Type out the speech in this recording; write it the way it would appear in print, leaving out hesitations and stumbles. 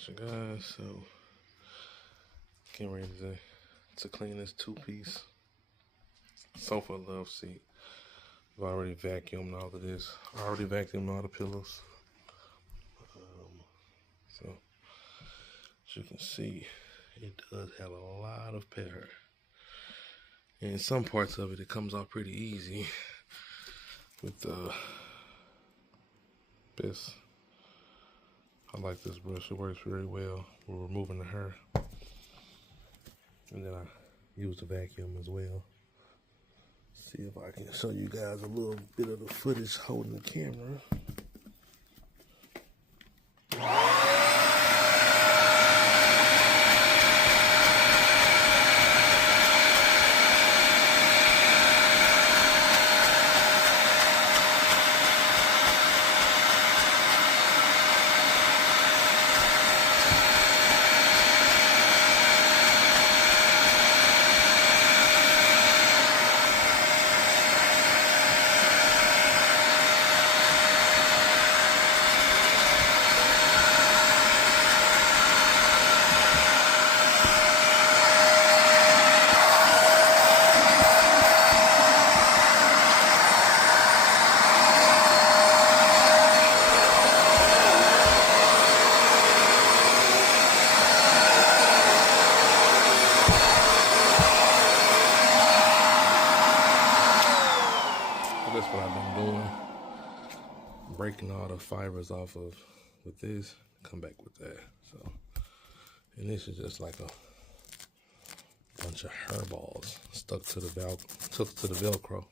Gotcha, guys. So, getting ready to clean this two-piece sofa love seat. I've already vacuumed all of this. I already vacuumed all the pillows. So, as you can see, it does have a lot of pet hair. And some parts of it, it comes off pretty easy with this. I like this brush. It works very well for removing the hair. And then I use the vacuum as well. See if I can show you guys a little bit of the footage holding the camera. That's what I've been doing, breaking all the fibers off of with this, come back with that. So, and this is just like a bunch of hairballs stuck to the Velcro.